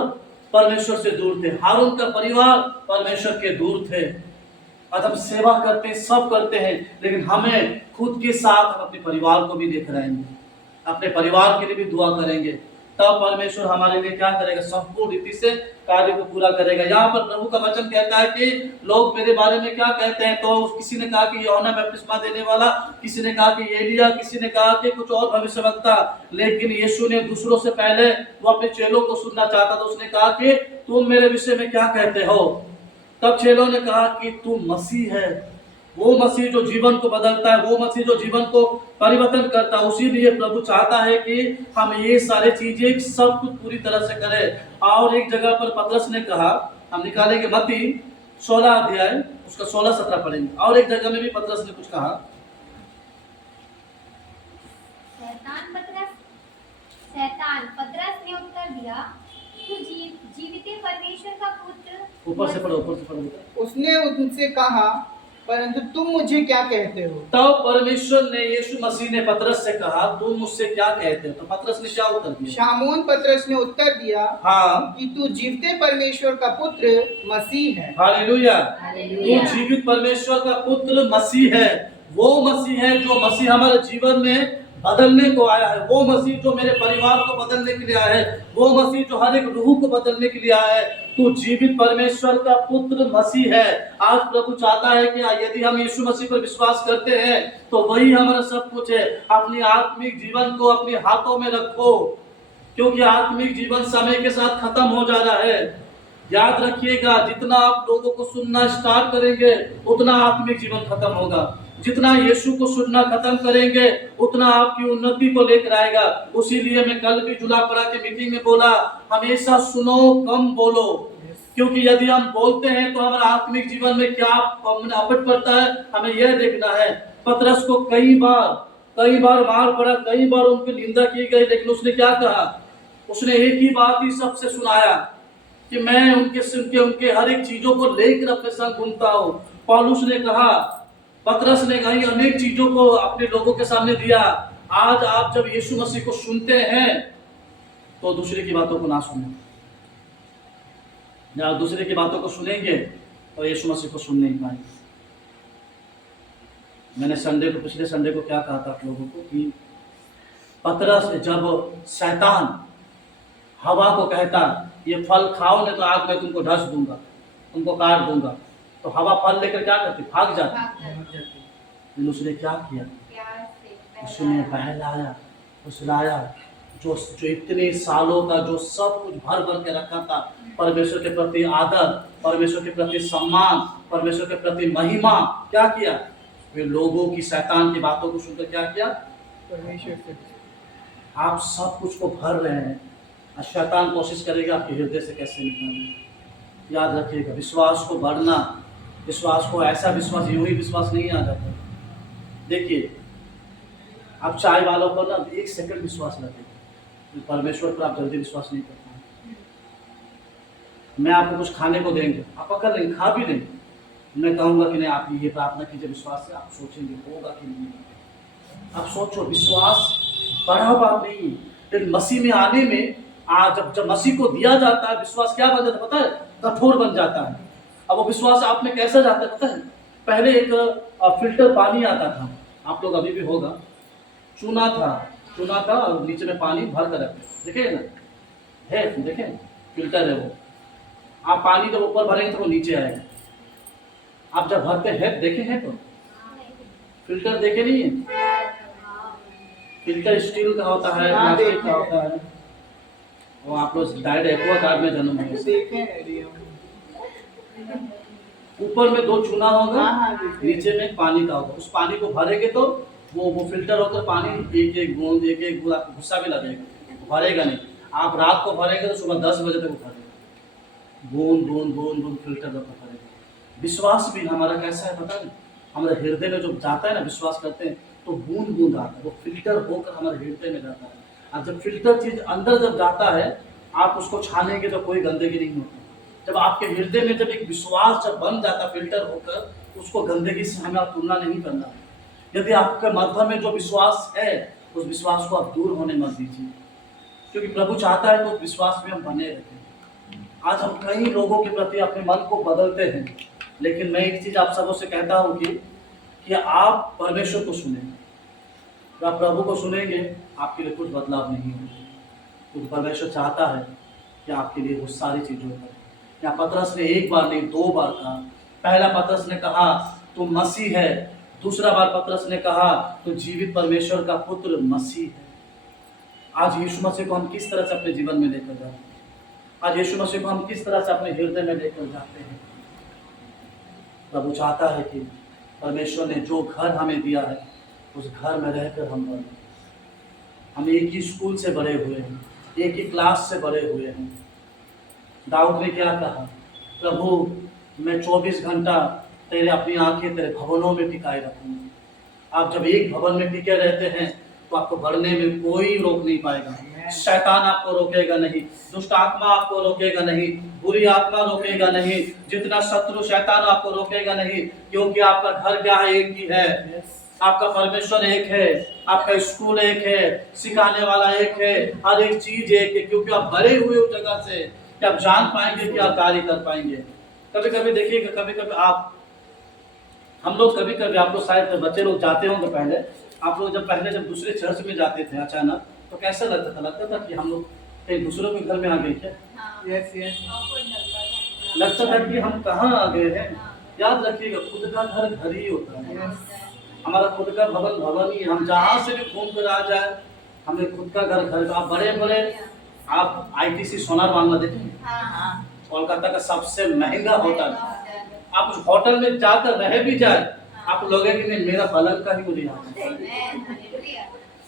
परमेश्वर से दूर थे, हारून का परिवार परमेश्वर के दूर थे। आज हम सेवा करते हैं, सब करते हैं, लेकिन हमें खुद के साथ हम अपने परिवार को भी देख रहे हैं, अपने परिवार के लिए भी दुआ करेंगे, तब परमेश्वर हमारे लिए क्या करेगा, संपूर्ण रीति से कार्य को पूरा करेगा। यहाँ पर प्रभु का वचन कहता है कि लोग मेरे बारे में क्या कहते हैं, तो किसी ने कहा कि यूहन्ना बपतिस्मा देने वाला, किसी ने कहा कि एलिया, किसी ने कहा कि कुछ और भविष्यवक्ता, लेकिन यीशु ने दूसरों से पहले वो अपने चेलों को सुनना चाहता था। उसने कहा कि तुम मेरे विषय में क्या कहते हो? तब चेलों ने कहा कि तू मसीह है, वो मसीह जो जीवन को बदलता है, वो मसीह जो जीवन को परिवर्तन करता है। उसी लिए प्रभु चाहता है कि हम ये सारे चीजें सब कुछ पूरी तरह से करें। और एक जगह पर पतरस ने कहा, हम निकालेंगे मत्ती 16 अध्याय, उसका 16-17 पढ़ेंगे। और एक जगह में भी पतरस ने कुछ कहा, शैतान पतरस ने उत्तर दिया, तू जीवित परमेश्वर का पुत्र। ऊपर से पढ़ो। उसने उनसे कहा, परंतु तुम मुझे क्या कहते हो? तब परमेश्वर ने, यीशु मसीह ने पतरस से कहा, तुम मुझसे क्या कहते हो? तो पतरस ने क्या उत्तर दिया? शामोन पतरस ने उत्तर दिया, हाँ, कि तू जीवते परमेश्वर का पुत्र मसीह है। हालेलुया। हालेलुया। तू जीवित परमेश्वर का पुत्र मसीह है। वो मसीह है जो मसीह हमारे जीवन में बदलने को आया है, वो मसीह जो मेरे परिवार को बदलने के लिए आया है, वो मसीह जो हर एक रूह को बदलने के लिए आया है। तू जीवित परमेश्वर का पुत्र मसीह है। आज प्रभु चाहता है कि यदि हम यीशु मसीह पर विश्वास करते हैं तो वही हमारा सब कुछ है। अपनी आत्मिक जीवन को अपने हाथों में रखो, क्योंकि आत्मिक जीवन समय के साथ खत्म हो जा रहा है। याद रखिएगा, जितना आप लोगों को सुनना स्टार्ट करेंगे उतना आत्मिक जीवन खत्म होगा। जितना यीशु को सुनना खत्म करेंगे उतना आपकी उन्नति को लेकर आएगा। उसीलिए मैं कल भी जुलापड़ा के मीटिंग में बोला, हमेशा सुनो, कम बोलो, क्योंकि यदि हम बोलते हैं तो हमारा आत्मिक जीवन में क्या अपट पड़ता है, हमें यह देखना है। पतरस को कई बार मार पड़ा, कई बार उनकी निंदा की गई, लेकिन उसने क्या कहा? उसने एक ही बात ही सबसे सुनाया कि मैं उनके हर एक चीजों को लेकर अपने संग घूमता हूँ। पौलुस ने कहा, पतरस ने कही अनेक चीजों को अपने लोगों के सामने दिया। आज आप जब यीशु मसीह को सुनते हैं तो दूसरे की बातों को ना सुने। जब दूसरे की बातों को सुनेंगे तो यीशु मसीह को सुन नहीं पाएंगे। मैंने पिछले संडे को क्या कहा था आप लोगों को कि पतरस, जब शैतान हवा को कहता ये फल खाओ नहीं तो आग में तुमको ढस दूंगा, तुमको काट दूंगा, तो हवा फल लेकर क्या करती? भाग जाती। लेकिन उसने क्या किया? उसने बहलाया, फुसलाया, जो इतने सालों का जो सब कुछ भर भर के रखा था, परमेश्वर के प्रति आदर, परमेश्वर के प्रति सम्मान, परमेश्वर के प्रति महिमा, क्या किया? वे लोगों की, शैतान की बातों को सुनकर क्या किया? परमेश्वर से आप सब कुछ को भर रहे हैं, शैतान कोशिश करेगा आपके हृदय से कैसे निकालना। याद रखिएगा, विश्वास को बढ़ना, विश्वास को ऐसा विश्वास, यूं ही विश्वास नहीं आ जाता। देखिए, आप चाय वालों पर ना 1 सेकंड विश्वास रखें, परमेश्वर पर आप जल्दी विश्वास नहीं करते हैं। मैं आपको कुछ खाने को देंगे, आप पकड़ लेंगे, खा भी लेंगे, मैं कहूँगा कि नहीं आप ये प्रार्थना कीजिए विश्वास से, आप सोचेंगे होगा कि नहीं। आप सोचो, विश्वास बढ़ा बात नहीं, लेकिन मसीह में आने में जब मसीह को दिया जाता है, विश्वास क्या बन जाता है पता है? कठोर बन जाता है। अब वो विश्वास आप में कैसा जाता है पता है? पहले एक फिल्टर पानी आता था, आप लोग अभी भी होगा, चूना था और नीचे में पानी भर कर रखे, देखे ना, है देखें, फिल्टर है वो। आप पानी जब ऊपर भरेंगे तो वो नीचे आएगा। आप जब भरते हैं, देखे हैं तो फिल्टर देखे नहीं है? फिल्टर स्टील का होता है, प्लास्टिक का होता है। वो आप लोग डायरेक्ट एक्वागार्ड में जन्म हुए, ऊपर में 2 चूना होगा, नीचे में पानी का होगा। उस पानी को भरेंगे तो वो फिल्टर होकर पानी एक एक बूंद आपको गुस्सा भी लगेगा, भरेगा नहीं। आप रात को भरेंगे तो सुबह 10 बजे तक वो भरेगा, बूंद फिल्टर होकर भरेगा। विश्वास भी हमारा कैसा है पता है? हमारे हृदय में जो जाता है ना, विश्वास करते हैं तो बूंद आता है, वो फिल्टर होकर हमारे हृदय में जाता है। अब जब फिल्टर चीज अंदर जब जाता है, आप उसको छानेंगे तो कोई गंदगी नहीं होती। जब आपके हृदय में जब एक विश्वास जब बन जाता फिल्टर होकर, उसको गंदगी से हमें तुलना नहीं करना। यदि आपके मध्य में जो विश्वास है, उस विश्वास को आप दूर होने मत दीजिए, क्योंकि प्रभु चाहता है कि उस विश्वास में हम बने रहें। आज हम कई लोगों के प्रति अपने मन को बदलते हैं, लेकिन मैं एक चीज आप सबों से कहता हूँ कि आप परमेश्वर को सुने। जब आप प्रभु को सुनेंगे आपके लिए कुछ बदलाव नहीं होगा, क्योंकि परमेश्वर चाहता है कि आपके लिए वो सारी चीजें करें। या पतरस ने एक बार नहीं 2 बार कहा। पहला पतरस ने कहा तू मसीह है, दूसरा बार पतरस ने कहा तू जीवित परमेश्वर का पुत्र मसीह है। आज यीशु मसीह को हम किस तरह से अपने जीवन में लेकर जाते हैं? आज यीशु मसीह को हम किस तरह से अपने हृदय में लेकर जाते हैं? प्रभु चाहता है कि परमेश्वर ने जो घर हमें दिया है उस घर में रहकर हम बढ़ें। हम एक ही स्कूल से बड़े हुए हैं, एक ही क्लास से बड़े हुए हैं। दाऊद ने क्या कहा? प्रभु मैं 24 घंटा तेरे अपनी आंखें तेरे भवनों में टिकाए रखूंगा। आप जब एक भवन में टिके रहते हैं तो आपको बढ़ने में कोई रोक नहीं पाएगा। शैतान आपको रोकेगा नहीं, दुष्ट आत्मा आपको रोकेगा नहीं, बुरी आत्मा रोकेगा नहीं, जितना शत्रु शैतान आपको रोकेगा नहीं, क्योंकि आपका घर क्या है? एक ही है। आपका परमेश्वर एक है, आपका स्कूल एक है, सिखाने वाला एक है, हर एक चीज एक है, क्योंकि आप बड़े हुए उस जगह से कि आप जान पाएंगे कि आप कार्य कर पाएंगे। कभी कभी देखिएगा, कभी कभी हम लोग कभी कभी आप लोग शायद बच्चे लोग जाते होंगे पहले, आप लोग जब दूसरे चर्च में जाते थे अचानक तो कैसा लगता था कि हम लोग कहीं दूसरों के घर में आ गए क्या? यस यस लगता था कि हम कहाँ आ गए हैं। याद रखिएगा, खुद का घर घर ही होता है। हमारा खुद का भवन ही, हम जहाँ से भी घूम कर आ जाए हमें खुद का घर। आप बड़े आप ITC सोनार बांग्ला देखेंगे, कोलकाता का सबसे महंगा होटल। आप उस होटल में जाकर रह भी जाए आप लोगे कि नहीं मेरा पलंग का ही मुझे यहाँ।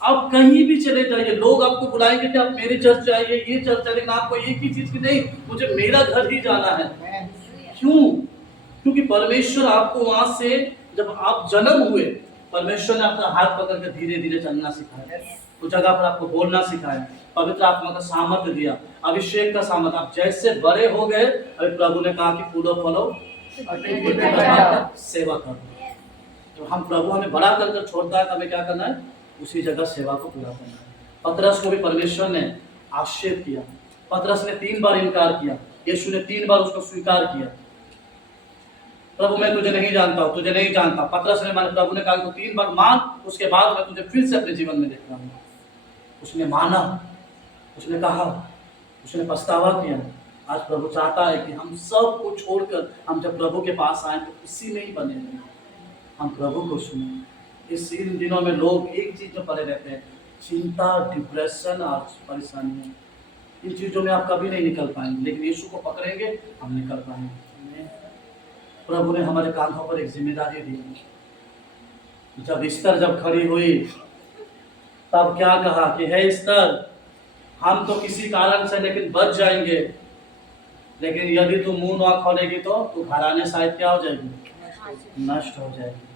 आप कहीं भी चले जाइए, लोग आपको बुलाएंगे कि आप मेरे चर्च आइए, ये चर्च है, लेकिन आपको एक ही चीज की नहीं, मुझे मेरा घर ही जाना है। क्यों? क्योंकि परमेश्वर आपको वहां से जब आप जन्म हुए परमेश्वर ने अपना हाथ पकड़ कर धीरे धीरे चलना सिखाया, उस जगह पर आपको बोलना सिखाया, पवित्र आत्मा का सामर्थ्य दिया, अभिषेक का सामर्थ्य। आप जैसे बड़े हो गए, अभी प्रभु ने कहा कि फूलो फलो सेवा करो। तो हम प्रभु हमें बड़ा कर छोड़ता है, हमें क्या करना है? उसी जगह सेवा को पूरा करना है। पतरस को भी परमेश्वर ने आक्षेप किया। पतरस ने 3 बार इनकार किया, यीशु ने 3 बार उसको स्वीकार किया। प्रभु मैं तुझे नहीं जानता हूँ, तुझे नहीं जानता। पतरस ने माना, प्रभु ने कहा तो 3 बार मान, उसके बाद मैं तुझे फिर से अपने जीवन में देखता हूँ। उसने माना, उसने कहा, उसने पछतावा किया। आज प्रभु चाहता है कि हम सब को छोड़कर हम जब प्रभु के पास आए तो उसी में ही बने रहें, हम प्रभु को सुने। इस इन दिनों में लोग एक चीज में पड़े रहते हैं, चिंता, डिप्रेशन और परेशानियां। इन चीजों में आप कभी नहीं निकल पाएंगे, लेकिन यीशु को पकड़ेंगे हम निकल पाएंगे। प्रभु ने हमारे कांधों पर एक जिम्मेदारी दी। जब इस्तर जब खड़ी हुई तब क्या कहा कि हे इस्तर, हम तो किसी कारण से लेकिन बच जाएंगे, लेकिन यदि तू मुंह ना खोलेगी तो तू घर आने शायद क्या हो जाएगी? नष्ट हो जाएगी।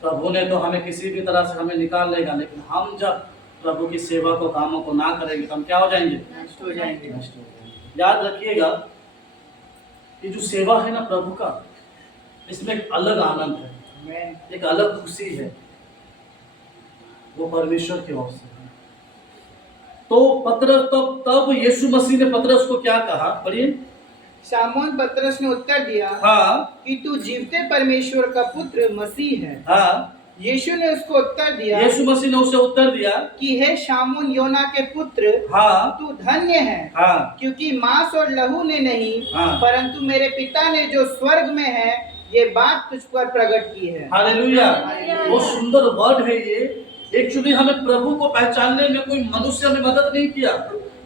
प्रभु ने तो हमें किसी भी तरह से हमें निकाल लेगा, लेकिन हम जब प्रभु की सेवा को कामों को ना करेंगे तो हम क्या हो जाएंगे? नष्ट हो जाएंगे। याद रखिएगा, ये जो सेवा है ना प्रभु का, इसमें एक अलग आनंद है, एक अलग खुशी है, वो परमेश्वर की ओर से है। तो पतरस तब यीशु मसीह ने पतरस को क्या कहा? पढ़िए। शामोन पतरस ने उत्तर दिया कि तू जीवते परमेश्वर का पुत्र मसीह है। यीशु ने उसको उत्तर दिया, यीशु मसीह ने उसे उत्तर दिया कि हे शामोन योना के पुत्र, तू धन्य है, क्योंकि मांस और लहू ने नहीं, परंतु मेरे पिता ने जो स्वर्ग में है ये बात तुझ पर प्रकट की है। हालेलुया। वो सुंदर वर्ड है ये। एक्चुअली हमें प्रभु को पहचानने में कोई मनुष्य हमें मदद नहीं किया,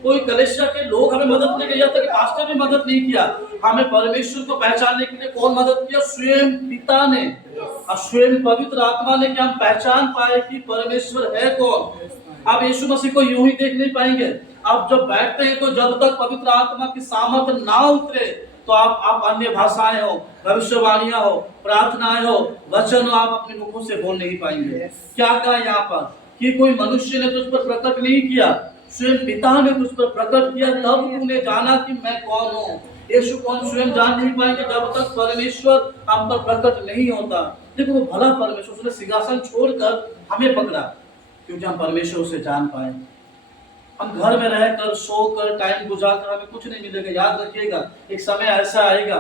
कोई कलीसिया के लोग हमें मदद नहीं किया, तक पास्टर ने मदद नहीं किया। हमें परमेश्वर को पहचानने के लिए कौन मदद किया? स्वयं पिता ने और स्वयं पवित्र आत्मा ने, कि हम पहचान पाए कि परमेश्वर है कौन। आप यीशु मसीह को यूं ही देख नहीं पाएंगे। आप जब बैठते हैं तो जब तक पवित्र आत्मा की सामर्थ्य ना उतरे तो आप अन्य भाषाएं हो, भविष्यवाणियां हो, प्रार्थनाएं हो, वचन हो, आप अपने मुखों से बोल नहीं पाएंगे। क्या कहा यहाँ पर कि कोई मनुष्य ने तुझ पर प्रकट नहीं किया, स्वयं पिता ने तुझ पर प्रकट किया, तब तूने जाना कि मैं कौन हूँ। यीशु को हम स्वयं जान नहीं पाएंगे जब तक परमेश्वर हम पर प्रकट नहीं होता। देखो वो भला परमेश्वर, उसने सिंहासन छोड़कर हमें पकड़ा क्योंकि हम परमेश्वर से जान पाए। हम घर में रहकर सोकर टाइम गुजारकर हमें कुछ नहीं मिलेगा। याद रखिएगा, एक समय ऐसा आएगा,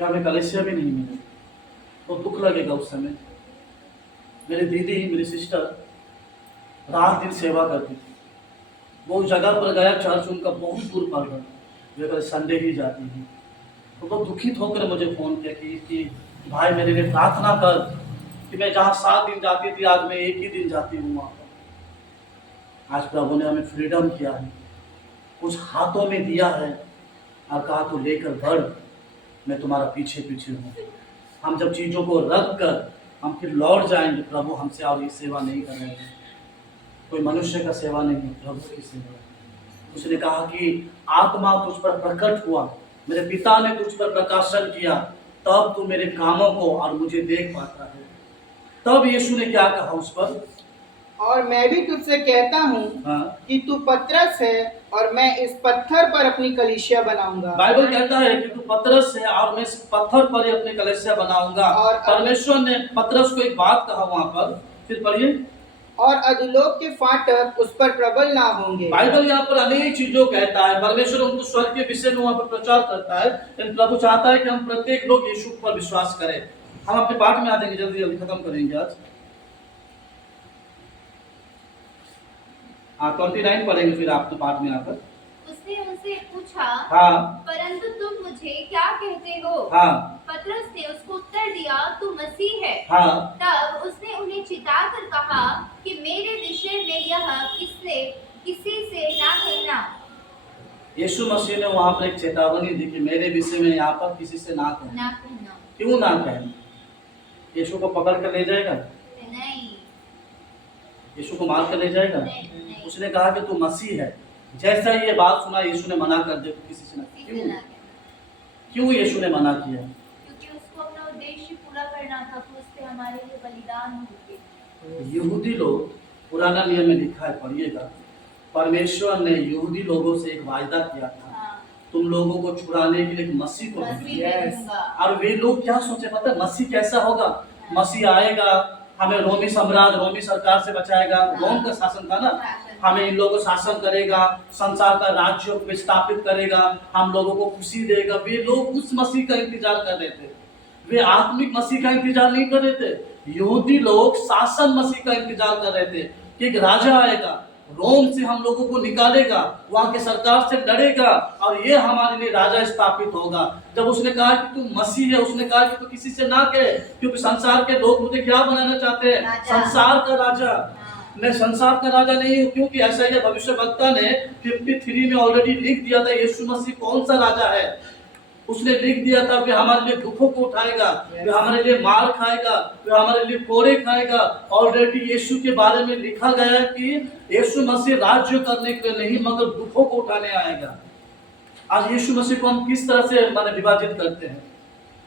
कि हमें कलीसिया भी नहीं मिले, तो दुख लगेगा उस समय। मेरी दीदी, मेरी सिस्टर रात दिन सेवा करती थी, वो उस जगह पर गया, चर्च उनका बहुत दूर पड़ रहा, वे कल संडे ही जाती थी। तो वो दुखित होकर मुझे फ़ोन किया कि भाई मेरे लिए प्रार्थना कर कि मैं जहाँ 7 दिन जाती थी आज मैं 1 ही दिन जाती हूँ वहाँ पर। आज प्रभु ने हमें फ्रीडम किया है, कुछ हाथों में दिया है और कहा तो लेकर बढ़, मैं तुम्हारा पीछे पीछे हूँ। हम जब चीज़ों को रख कर हम फिर लौट जाएंगे, प्रभु हमसे और ये सेवा नहीं करेंगे। कोई मनुष्य का सेवा नहीं, प्रभु की सेवा। उसने कहा कि आत्मा तुझ पर प्रकट हुआ, मेरे पिता ने तुझ पर प्रकाशन किया, तब तू मेरे कामों को और मुझे देख पाता है। तब यीशु ने क्या कहा उस पर, और मैं भी तुझसे कहता हूँ कि तू पतरस है और मैं इस पत्थर पर अपनी कलीसिया बनाऊंगा। बाइबल कहता है कि तू पतरस है और मैं इस पत्थर पर ही अपनी कलीसिया बनाऊंगा। और परमेश्वर ने पतरस को एक बात कहा वहां पर, फिर पढ़िए, और अधोलोक के फाटक उस पर प्रबल ना होंगे। बाइबल यहाँ पर अनेक चीजों कहता है, परमेश्वर उनको स्वर्ग के विषय में वहाँ पर प्रचार करता है, लेकिन प्रभु चाहता है कि हम प्रत्येक लोग यीशु पर विश्वास करें। हम अपने पाठ में आ जाएंगे, जल्दी जल्दी खत्म करेंगे आज। 29 पढ़ेंगे फिर आपके पाठ में आकर। उसने उनसे पूछा, परंतु तुम मुझे क्या कहते हो? पतरस ने उसको उत्तर दिया, तू मसीह है। तब उसने उन्हें चिताकर कहा कि मेरे विषय में यह किसी से ना कहना। यीशु मसीह ने वहाँ पर एक चेतावनी दी कि मेरे विषय में यहाँ पर किसी से ना कहना। क्यों ना कहना? यीशु को पकड़ कर ले जाएगा? नहीं। यीशु को मार कर ले जाएगा? नहीं। उसने कहा कि तू मसीह है। जैसा ये बात सुना यीशु ने मना कर दिया, किसी से ना। क्यों यीशु ने मना किया? क्योंकि उसको अपना उद्देश्य पूरा करना था, तो उससे हमारे लिए बलिदान होते। यहूदी लोग, पुराना नियम में लिखा है, पढ़िएगा, परमेश्वर ने यहूदी लोगों से एक वायदा किया था, तुम लोगों को छुड़ाने के लिए मसीह को भेजूंगा। और वे लोग क्या सोचे पता है? मसीह कैसा होगा? मसीह आएगा, हमें रोमी साम्राज्य, रोमी सरकार से बचाएगा। रोम का शासन था ना, हमें इन लोगों को शासन करेगा, संसार का राज्य को स्थापित करेगा, हम लोगों को खुशी देगा। वे लोग उस मसीह का इंतजार कर रहे थे, वे आत्मिक मसीह का इंतजार नहीं कर रहे थे। यहूदी लोग शासन मसीह का इंतजार कर रहे थे कि एक राजा आएगा, रोम से हम लोगों को निकालेगा, वहां के सरकार से लड़ेगा और ये हमारे लिए राजा स्थापित होगा। जब उसने कहा कि तू मसीह है, उसने कहा कि तू किसी से ना कहे, क्योंकि संसार के लोग मुझे क्या बनाना चाहते हैं? संसार का राजा। मैं संसार का राजा नहीं हूँ, क्योंकि ऐसा ही भविष्यवक्ता ने 53 में ऑलरेडी लिख दिया था यीशु मसीह कौन सा राजा है। उसने लिख दिया था कि हमारे लिए दुखों को उठाएगा, वे हमारे लिए मार खाएगा, वे हमारे लिए कोड़े खाएगा। ऑलरेडी यीशु के बारे में लिखा गया है कि यीशु मसीह राज्य करने के लिए नहीं मगर दुखों को उठाने आएगा। आज यीशु मसीह को हम किस तरह से माने विभाजित करते हैं?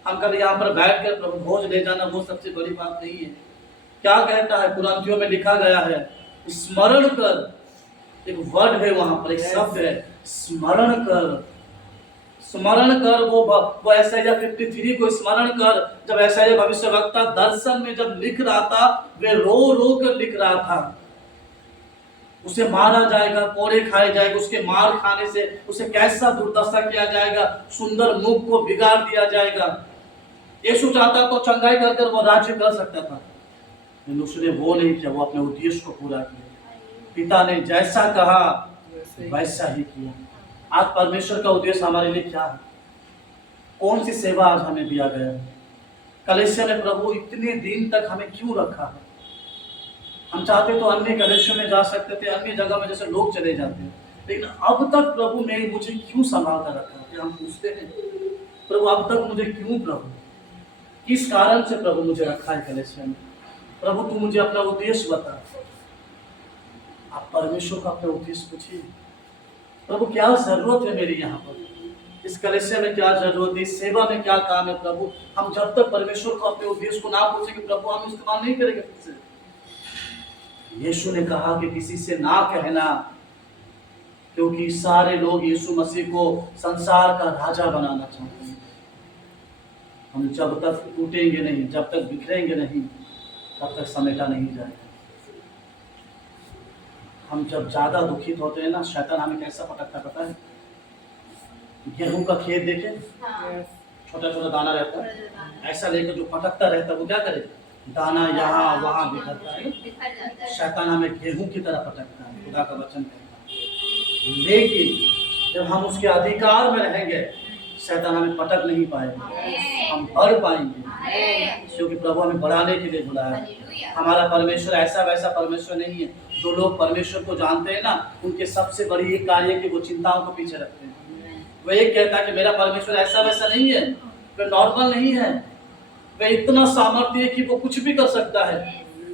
हम कल यहाँ पर बैठ कर प्रभु भोज ले जाना वो सबसे बड़ी बात नहीं है। क्या कहता है? कुरानियों में लिखा गया है, स्मरण कर। एक वर्ड है वहां पर, एक शब्द है, स्मरण कर। स्मरण कर, वो ऐसाइया 53 को स्मरण कर। जब ऐसाइया भविष्यवक्ता दर्शन में जब लिख रहा था, वे रो रो कर लिख रहा था। उसे मारा जाएगा, कोड़े खाए जाएगा, उसके मार खाने से उसे कैसा दुर्दशा किया जाएगा, सुंदर मुख को बिगाड़ दिया जाएगा। यीशु चाहता तो चंगाई कर वो राज्य कर सकता था, लेकिन उसने वो नहीं किया, वो अपने उद्देश्य को पूरा किया। पिता ने जैसा कहा वैसा ही किया। आज परमेश्वर का उद्देश्य हमारे लिए क्या है? कौन सी सेवा आज हमें दिया गया है? कलीसिया में प्रभु इतने दिन तक हमें क्यों रखा है? हम चाहते तो अन्य कलीसिया में जा सकते थे, अन्य जगह में जैसे लोग चले जाते हैं, लेकिन अब तक प्रभु ने मुझे क्यों संभाल कर रखा है? हम पूछते हैं, प्रभु अब तक मुझे क्यों? प्रभु किस कारण से प्रभु मुझे रखा है कलीसिया में? प्रभु तू मुझे अपना उद्देश्य बता। आप परमेश्वर का अपना उद्देश्य पूछिए, प्रभु क्या जरूरत है मेरी यहाँ पर, इस कलीसिया में क्या जरूरत है, इस सेवा में क्या काम है? प्रभु हम जब तक परमेश्वर को अपने उद्देश्य को ना पूछेंगे, प्रभु हम इस्तेमाल नहीं करेंगे फिर से। यीशु ने कहा कि किसी से ना कहना, क्योंकि सारे लोग यीशु मसीह को संसार का राजा बनाना चाहते हैं। हम जब तक टूटेंगे नहीं, जब तक बिखरेंगे नहीं, तब तक समेटा नहीं जाएगा। हम जब ज्यादा दुखित होते हैं ना, शैतान हमें कैसा पटकता पता है? गेहूं का खेत देखे, छोटा छोटा दाना रहता है, ऐसा लेकर जो पटकता रहता है वो क्या करेगा, दाना यहाँ वहाँ बिखरता है। बिखर जाता है। शैतान हमें गेहूं की तरह पटकता है, खुदा का वचन कहता है। लेकिन जब हम उसके अधिकार में रहेंगे, शैतान हमें पटक नहीं पाएगा, हम बढ़ पाएंगे, क्योंकि प्रभु हमें बढ़ाने के लिए बुलाया है। हमारा परमेश्वर ऐसा वैसा परमेश्वर नहीं है। जो लोग परमेश्वर को जानते हैं ना, उनके सबसे बड़ी एक कार्य है कि वो चिंताओं को पीछे रखते हैं। वो एक कहता है कि मेरा परमेश्वर ऐसा वैसा नहीं है, वो नॉर्मल नहीं है, वह इतना सामर्थ्य है कि वो कुछ भी कर सकता है,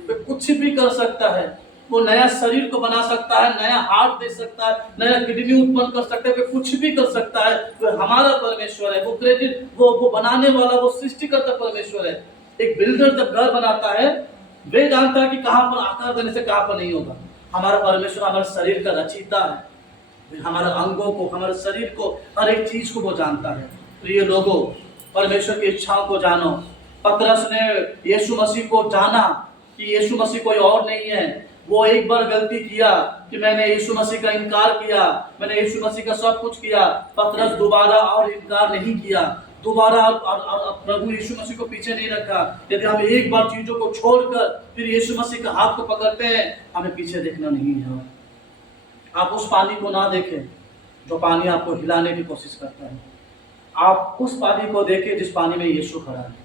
वह कुछ भी कर सकता है। वो नया शरीर को बना सकता है, नया हार्ट दे सकता है, नया किडनी उत्पन्न कर सकता है, वह कुछ भी कर सकता है। वह हमारा परमेश्वर है, वो क्रेडिट वो बनाने वाला, वो सृष्टिकर्ता परमेश्वर है। एक बिल्डर जब घर बनाता है, वे जानता है कि कहाँ पर आकार देने से कहाँ पर नहीं होगा। हमारा परमेश्वर हमारे शरीर का रचयिता है, हमारे अंगों को, हमारे शरीर को, हर एक चीज को वो जानता है। तो ये लोगों, परमेश्वर की इच्छाओं को जानो। पतरस ने यीशु मसीह को जाना कि यीशु मसीह कोई और नहीं है। वो एक बार गलती किया कि मैंने यीशु मसीह का इनकार किया, मैंने यीशु मसीह का सब कुछ किया। पतरस दोबारा और इनकार नहीं किया, दोबारा और प्रभु यीशु मसीह को पीछे नहीं रखा। यदि हम एक बार चीजों को छोड़कर फिर यीशु मसीह का हाथ को पकड़ते हैं, हमें पीछे देखना नहीं है। आप उस पानी को ना देखें जो पानी आपको हिलाने की कोशिश करता है, आप उस पानी को देखें जिस पानी में यीशु खड़ा है।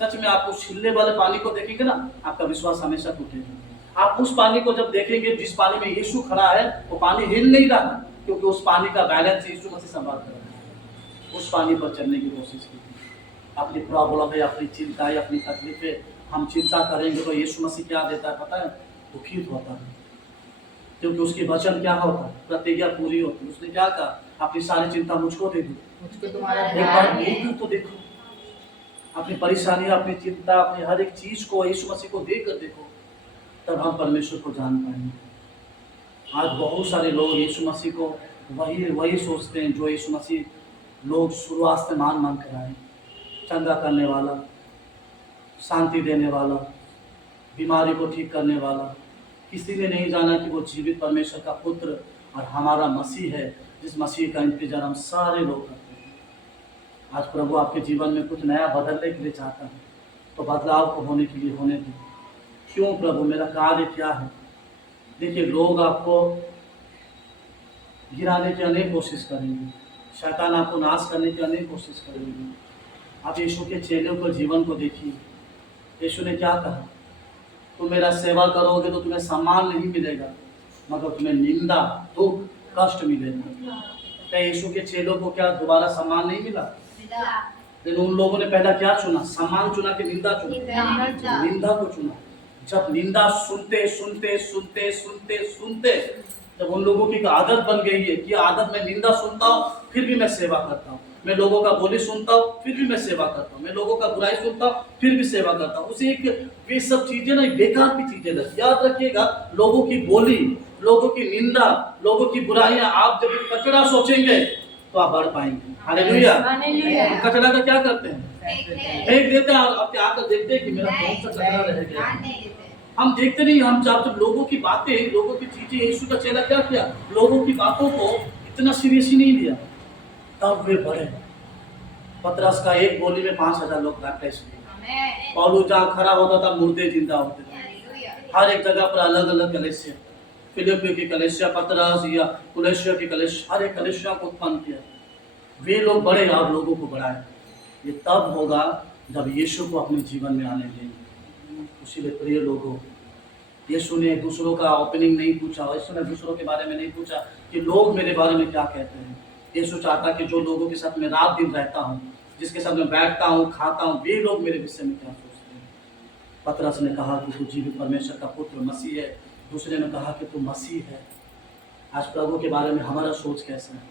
सच में आप उस हिलने वाले पानी को देखेंगे ना, आपका विश्वास हमेशा टूटेगा। आप उस पानी को जब देखेंगे जिस पानी में यीशु खड़ा है, वो पानी हिल नहीं रहा, क्योंकि उस पानी का बैलेंस यीशु मसीह संभाल कर रहा है। उस पानी पर चलने की कोशिश कीजिए। अपनी प्रॉब्लम है, अपनी चिंता है, अपनी तकलीफें हम चिंता करेंगे तो यीशु मसीह क्या देता है पता है? दुखित होता है, क्योंकि उसकी वचन क्या होता है? प्रतिज्ञा पूरी होती है। उसने क्या कहा? अपनी सारी चिंता मुझको दे दो, मुझको तुम्हारा एक बार देकर तो देखो। अपनी परेशानी, अपनी चिंता, अपनी हर एक चीज को यीशु मसीह को देकर देखो, तब हम परमेश्वर को जान पाएंगे। आज बहुत सारे लोग यीशु मसीह को वही सोचते हैं जो यीशु मसीह लोग शुरुआत से मान कर आए। चंगा करने वाला, शांति देने वाला, बीमारी को ठीक करने वाला। किसी ने नहीं जाना कि वो जीवित परमेश्वर का पुत्र और हमारा मसीह है, जिस मसीह का इंतजार हम सारे लोग करते हैं। आज प्रभु आपके जीवन में कुछ नया बदलने के लिए चाहता है, तो बदलाव को होने के लिए होने दो। क्यों प्रभु, मेरा कार्य क्या है? देखिए, लोग आपको गिराने की अनेक कोशिश करेंगे, शैतान आपको नाश करने की अनेक कोशिश करेंगे। आप यीशु के चेलों को जीवन को देखिए। यीशु ने क्या कहा? तुम मेरा सेवा करोगे तो तुम्हें सम्मान नहीं मिलेगा, मगर तुम्हें निंदा, दुख, कष्ट मिलेगा। क्या यीशु के चेलों को क्या दोबारा सम्मान नहीं मिला? लेकिन उन लोगों ने पहला क्या चुना? सम्मान चुना कि निंदा चुना? निंदा को चुना। जब निंदा सुनते सुनते सुनते सुनते सुनते जब उन लोगों की आदत बन गई है कि आदत में निंदा सुनता हूँ फिर भी मैं सेवा करता हूँ, मैं लोगों का बोली सुनता हूँ फिर भी मैं सेवा करता हूँ, मैं लोगों का बुराई सुनता हूँ फिर भी सेवा करता हूँ, उसे एक वे सब चीजें ना बेकार की चीजें लगती। याद रखिएगा, लोगों की बोली, लोगों की निंदा, लोगों की बुराइयां, आप जब एक कचरा सोचेंगे तो आप बढ़ पाएंगे। हालेलुया। कचरा का क्या करते हैं? फेंक देते हैं। और आकर देखते हैं कि मेरा कौन सा कचरा रह गया। हम देखते नहीं, हम जब लोगों की बातें, लोगों की चीजें, यीशु का चेला क्या किया? लोगों की बातों को इतना सीरियसली नहीं लिया, तब वे बढ़े। पतरस का एक बोली में 5000 लोग बैप्टाइज किए। पौलुस जहाँ खड़ा होता था मुर्दे जिंदा होते थे। हर एक जगह पर अलग अलग कलीसिया, फिलिप्पी की कलीसिया, पतरस या कुलेशिया की कलीसिया, हर एक कलीसिया को उत्पन्न किया। वे लोग बढ़े और लोगों को बढ़ाए। ये तब होगा जब यीशु को अपने जीवन में आने देंगे। इसीलिए प्रिय लोगों, यीशु ने दूसरों का ओपनिंग नहीं पूछा, यीशु ने दूसरों के बारे में नहीं पूछा कि लोग मेरे बारे में क्या कहते हैं। यीशु चाहता कि जो लोगों के साथ मैं रात दिन रहता हूँ, जिसके साथ मैं बैठता हूँ, खाता हूँ, वे लोग मेरे विषय में क्या सोचते हैं। पतरस ने कहा कि तू जीवित परमेश्वर का पुत्र मसीह है। दूसरे ने कहा कि तू मसीह है। आज प्रभु के बारे में हमारा सोच कैसा है?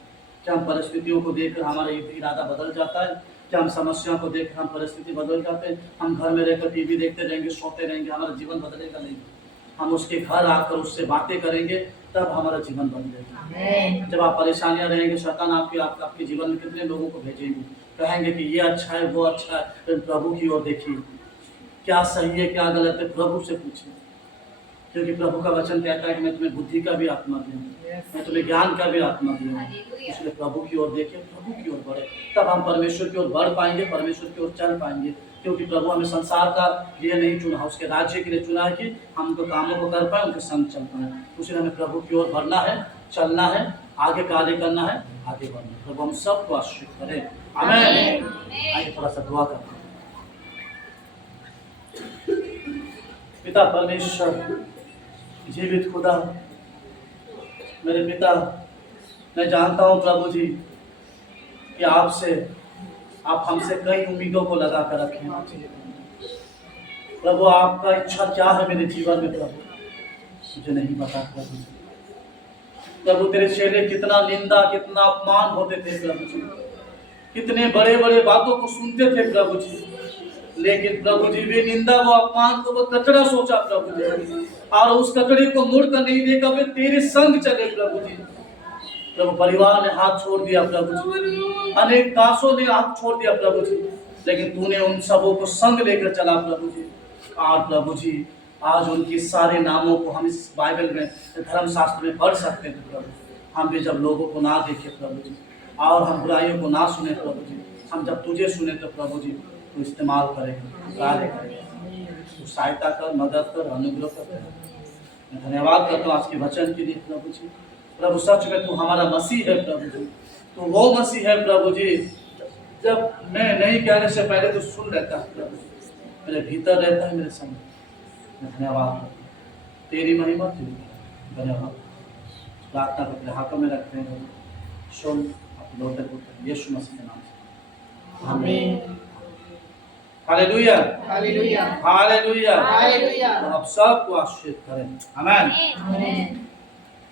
क्या हम परिस्थितियों को देखकर हमारा इरादा बदल जाता है? क्या हम समस्याओं को देखकर हम परिस्थिति बदल जाते हैं? हम घर में रहकर टीवी देखते रहेंगे, सोते रहेंगे, हमारा जीवन बदलेगा नहीं। हम उसके घर आकर उससे बातें करेंगे, तब हमारा जीवन बदलेगा। जब आप परेशानियां रहेंगे, शैतान आपके जीवन में कितने लोगों को भेजेंगे, कहेंगे कि ये अच्छा है, वो अच्छा है। प्रभु की ओर देखिए, क्या सही है क्या गलत है, प्रभु से पूछिए, क्योंकि प्रभु का वचन कहता है कि मैं तुम्हें बुद्धि का भी आत्मा दूंगा। मैं तुम्हें ज्ञान का भी आत्मा दिया, हालेलुया। इसलिए प्रभु की ओर देखें, प्रभु की ओर बढ़े, तब हम परमेश्वर की ओर बढ़ पाएंगे, परमेश्वर की ओर चल पाएंगे। क्योंकि प्रभु हमें संसार का लिए नहीं चुना, उसके राज्य के लिए चुना है कि हम उनके कामों को कर पाए, उनके संग चल पाए। इसलिए हमें प्रभु की ओर बढ़ना है, चलना है, आगे कार्य करना है, आगे बढ़ना है। प्रभु हम सबको आशीर्वाद करें। आमीन। आइए थोड़ा सा दुआ करते हैं। पिता परमेश्वर, जीवित खुदा, मेरे पिता, मैं जानता हूँ प्रभु जी कि आप हमसे कई उम्मीदों को लगा कर रखे हैं। प्रभु आपका इच्छा क्या है मेरे जीवन में प्रभु, मुझे नहीं पता प्रभु। प्रभु तेरे चेले कितना निंदा, कितना अपमान होते थे प्रभु जी, कितने बड़े बड़े बातों को सुनते थे प्रभु जी, लेकिन प्रभु जी वे निंदा, वो अपमान को वो कचड़ा सोचा प्रभु जी, और उस कचड़े को मुड़ कर नहीं देखा, वे तेरे संग चले प्रभु जी। प्रभु परिवार ने हाथ छोड़ दिया प्रभु जी, अनेक दासों ने हाथ छोड़ दिया प्रभु जी, लेकिन तूने उन सबों को संग लेकर चला प्रभु जी। और प्रभु जी आज उनके सारे नामों को हम इस बाइबल में, धर्मशास्त्र में पढ़ सकते थे प्रभु। हम भी जब लोगों को ना देखे प्रभु जी, और हम बुराइयों को ना सुने प्रभु जी, हम जब तुझे सुने तो प्रभु जी तू इस्तेमाल करेगा, कार्य करेगा, तू सहायता कर, मदद कर, अनुग्रह कर। मैं धन्यवाद करता हूँ आज के वचन के लिए प्रभु जी। प्रभु सच में तू हमारा मसीह है प्रभु जी, तू वो मसीह है प्रभु जी, जब मैं नहीं कहने से पहले तू सुन लेता है प्रभु, मेरे भीतर रहता है, मेरे संग। मैं धन्यवाद करता हूँ, तेरी महिमा तेरी धन्यवाद। प्रार्थना को अपने हाथों में रखते हैं, सुन अपने लौटे पुत्र यीशु मसीह के नाम से, आमीन। Hallelujah, hallelujah, hallelujah, hallelujah. आप सबको आशीर्वाद करें। आमीन। आमीन।